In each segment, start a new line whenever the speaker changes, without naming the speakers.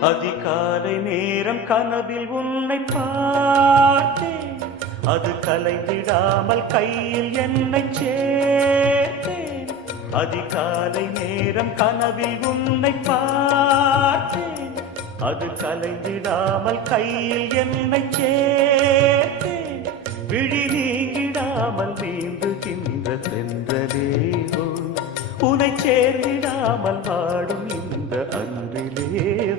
அதிகாலை நேரம் கனவில் உன்னை பார்த்தேன். அது கலைந்திடாமல் கையில் என்னை சேர்த்தேன். அதிகாலை நேரம் கனவில் உன்னை பார்த்தேன். அது கலைந்திடாமல் கையில் என்னை சேர்த்தேன். விழி நீங்கிடாமல் நீந்துகின்ற சென்றதேவோ உனை சேர்ந்திடாமல் வாடும் இந்த
அன்றிலே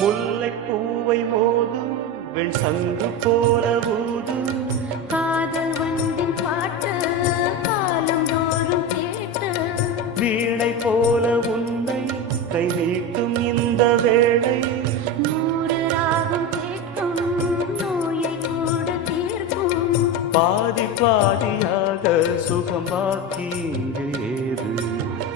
முல்லை பூவை மோது வெண் சங்கு போல ஊது
காதல் வண்டின் பாட்டு காலம் தோறும் கேட்டு.
வீணை போல உன்னை கை நீட்டும் இந்த வேளை.
நூறு ராகம் கேட்கும் நோயை கூட தீர்க்கும்.
பாதி பாதியாக சுகமாக்கி இங்கு ஏது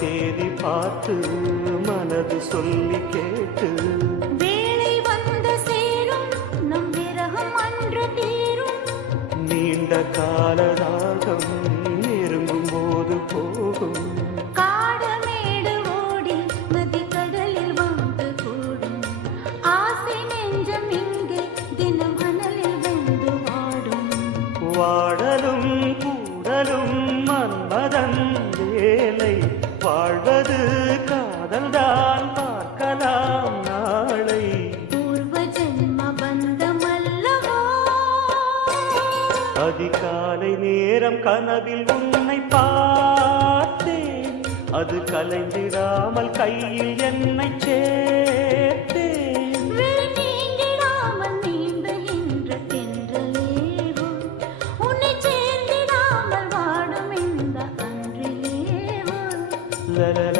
தேதி பார்த்து மனது சொல்லி கேட்டு.
வேளை வந்து சேரும் நம் விரகம் அன்று தீரும்.
நீண்ட காலராகம் நெருங்கும் போது போகும்.
காடமேடு
அதிகாலை நேரம் கனவில் உன்னை பார்த்தேன். அது கலைந்திடாமல் கையில் என்னை சேர்த்தேன். la la